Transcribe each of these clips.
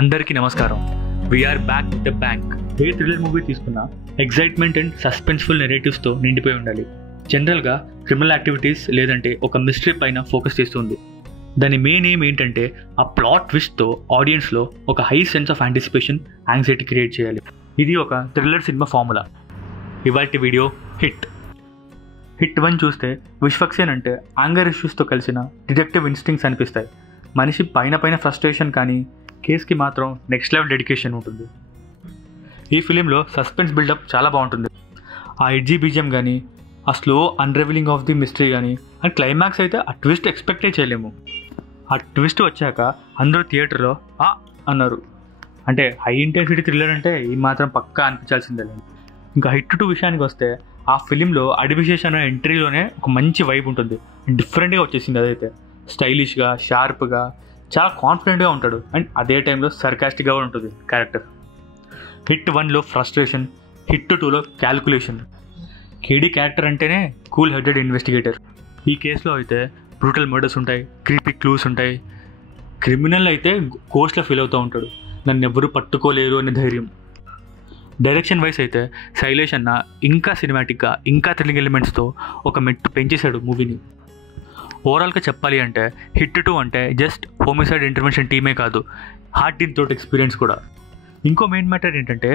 అందరికీ నమస్కారం. We're back with the bank. ఏ థ్రిల్లర్ మూవీ తీసుకున్నా ఎగ్జైట్మెంట్ అండ్ సస్పెన్స్ఫుల్ నెరేటివ్స్తో నిండిపోయి ఉండాలి. జనరల్గా క్రిమినల్ యాక్టివిటీస్ లేదంటే ఒక మిస్టరీ పైన ఫోకస్ చేస్తుంది. దాని మెయిన్ ఎయిమ్ ఏంటంటే ఆ ప్లాట్ ట్విస్ట్తో ఆడియన్స్లో ఒక high sense of anticipation, anxiety create చేయాలి. ఇది ఒక థ్రిల్లర్ సినిమా ఫార్ములా. ఇవాల్టి వీడియో హిట్ 1 చూస్తే విశ్వక్సేన్ అంటే యాంగర్ ఇష్యూస్తో కలిసిన డిటెక్టివ్ ఇన్స్టింక్ట్స్ అనిపిస్తాయి. మనిషి పైన ఫ్రస్ట్రేషన్ కానీ కేస్కి మాత్రం నెక్స్ట్ లెవెల్ డెడికేషన్ ఉంటుంది. ఈ ఫిలింలో సస్పెన్స్ బిల్డప్ చాలా బాగుంటుంది. ఆ ఎడ్జీ బీజియం కానీ, ఆ స్లో అన్రెవిలింగ్ ఆఫ్ ది మిస్టరీ కానీ, అండ్ క్లైమాక్స్ అయితే ఆ ట్విస్ట్ ఎక్స్పెక్టే చేయలేము. ఆ ట్విస్ట్ వచ్చాక అందరూ థియేటర్లో అన్నారు. అంటే హై ఇంటెన్సిటీ థ్రిల్లర్ అంటే ఈ మాత్రం పక్కా అనిపించాల్సిందే. ఇంకా హిట్ 2 విషయానికి వస్తే ఆ ఫిలింలో అడివిశేష్ అనే ఎంట్రీలోనే ఒక మంచి వైబ్ ఉంటుంది. డిఫరెంట్గా వచ్చేసింది. అదైతే స్టైలిష్గా, షార్ప్గా, చాలా కాన్ఫిడెంట్గా ఉంటాడు. అండ్ అదే టైంలో సర్కాస్టిక్గా కూడా ఉంటుంది క్యారెక్టర్. హిట్ 1లో ఫ్రస్ట్రేషన్, హిట్ 2లో క్యాల్కులేషన్. కేడీ క్యారెక్టర్ అంటేనే కూల్ హెడెడ్ ఇన్వెస్టిగేటర్. ఈ కేసులో అయితే బ్రూటల్ మర్డర్స్ ఉంటాయి, క్రీపీ క్లూస్ ఉంటాయి. క్రిమినల్ అయితే కోస్ట్లో ఫీల్ అవుతూ ఉంటాడు, నన్ను ఎవ్వరూ పట్టుకోలేరు అనే ధైర్యం. డైరెక్షన్ వైస్ అయితే శైలేష్ అన్న ఇంకా సినిమాటిక్గా, ఇంకా థ్రిల్లింగ్ ఎలిమెంట్స్తో ఒక మెట్టు పెంచేశాడు మూవీని. ఓవరాల్గా చెప్పాలి అంటే హిట్ 2 అంటే జస్ట్ హోమిసైడ్ ఇంటర్వెన్షన్ టీమే కాదు, హార్ట్ ఇన్ తోటి ఎక్స్పీరియన్స్ కూడా. ఇంకో మెయిన్ మ్యాటర్ ఏంటంటే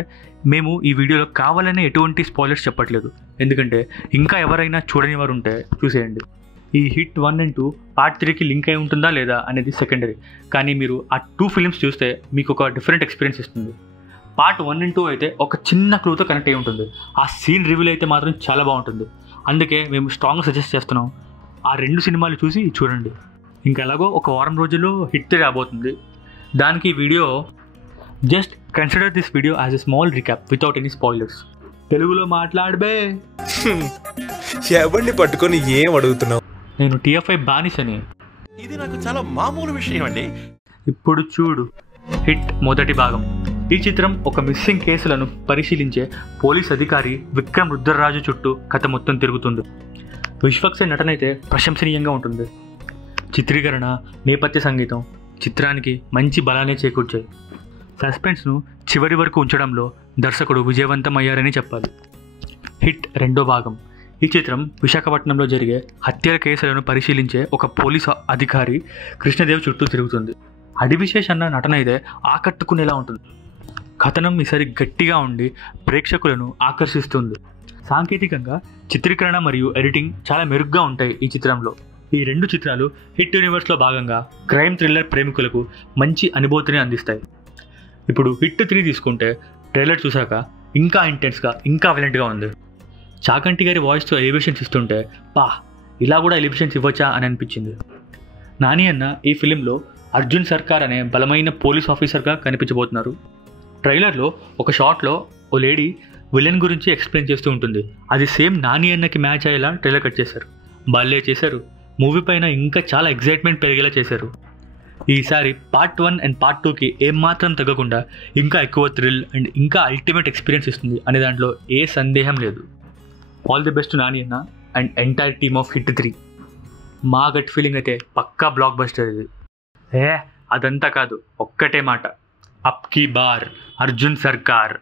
మేము ఈ వీడియోలో కావాలనే ఎటువంటి స్పాయిలర్స్ చెప్పట్లేదు. ఎందుకంటే ఇంకా ఎవరైనా చూడని వారు ఉంటే చూసేయండి. ఈ హిట్ 1 and 2 పార్ట్ 3కి లింక్ అయి ఉంటుందా లేదా అనేది సెకండరీ. కానీ మీరు ఆ 2 ఫిల్మ్స్ చూస్తే మీకు ఒక డిఫరెంట్ ఎక్స్పీరియన్స్ ఇస్తుంది. పార్ట్ 1 and 2 అయితే ఒక చిన్న క్లూతో కనెక్ట్ అయి ఉంటుంది. ఆ సీన్ రివీల్ అయితే మాత్రం చాలా బాగుంటుంది. అందుకే మేము స్ట్రాంగ్గా సజెస్ట్ చేస్తున్నాం, ఆ 2 సినిమాలు చూసి చూడండి. ఇంకా ఎలాగో ఒక వారం రోజుల్లో హిట్ రాబోతుంది. దానికి video just consider this video as a small recap without any spoilers. తెలుగులో మాట్లాడబే. ఎవరిని పట్టుకొని ఏం అడుగుతున్నావు? నేను TFI బానిసని. ఇది నాకు చాలా మామూలు విషయం అండి. ఇప్పుడు చూడు హిట్ మొదటి భాగం. ఈ చిత్రం ఒక మిస్సింగ్ కేసులను పరిశీలించే పోలీస్ అధికారి విక్రమ్ రుద్రరాజు చుట్టూ కథ మొత్తం తిరుగుతుంది. విశ్వక్సేన్ నటన అయితే ప్రశంసనీయంగా ఉంటుంది. చిత్రీకరణ, నేపథ్య సంగీతం చిత్రానికి మంచి బలాన్ని చేకూర్చాయి. సస్పెన్స్ను చివరి వరకు ఉంచడంలో దర్శకుడు విజయవంతమయ్యారని చెప్పాలి. హిట్ 2వ భాగం. ఈ చిత్రం విశాఖపట్నంలో జరిగే హత్యల కేసులను పరిశీలించే ఒక పోలీస్ అధికారి కృష్ణదేవ్ చుట్టూ తిరుగుతుంది. అడివిశేష్ అన్న నటన అయితే ఆకట్టుకునేలా ఉంటుంది. కథనం ఈసారి గట్టిగా ఉండి ప్రేక్షకులను ఆకర్షిస్తుంది. సాంకేతికంగా చిత్రీకరణ మరియు ఎడిటింగ్ చాలా మెరుగ్గా ఉంటాయి ఈ చిత్రంలో. ఈ 2 చిత్రాలు హిట్ యూనివర్స్లో భాగంగా క్రైమ్ థ్రిల్లర్ ప్రేమికులకు మంచి అనుభూతిని అందిస్తాయి. ఇప్పుడు హిట్ 3 తీసుకుంటే ట్రైలర్ చూశాక ఇంకా ఇంటెన్స్గా, ఇంకా వైలెంట్గా ఉంది. చాగంటి గారి వాయిస్తో ఎలివేషన్స్ ఇస్తుంటే ఇలా కూడా ఎలివేషన్స్ ఇవ్వచ్చా అని అనిపించింది. నాని అన్న ఈ ఫిలింలో అర్జున్ సర్కార్ అనే బలమైన పోలీస్ ఆఫీసర్గా కనిపించబోతున్నారు. ట్రైలర్లో ఒక షాట్లో ఓ లేడీ విలన్ గురించి ఎక్స్ప్లెయిన్ చేస్తూ ఉంటుంది. అది సేమ్ నాని అన్నకి మ్యాచ్ అయ్యేలా ట్రైలర్ కట్ చేశారు. బాలే చేశారు. మూవీ పైన ఇంకా చాలా ఎగ్జైట్మెంట్ పెరిగేలా చేశారు. ఈసారి పార్ట్ 1 and పార్ట్ 2కి ఏమాత్రం తగ్గకుండా ఇంకా ఎక్కువ థ్రిల్ అండ్ ఇంకా అల్టిమేట్ ఎక్స్పీరియన్స్ ఇస్తుంది అనే దాంట్లో ఏ సందేహం లేదు. ఆల్ ది బెస్ట్ నాని అన్న and entire team of hit 3. మా గట్ ఫీలింగ్ అయితే పక్కా బ్లాక్ బస్టర్ ఇది. అదంతా కాదు, ఒక్కటే మాట, అప్ కీ బార్ అర్జున్ సర్కార్.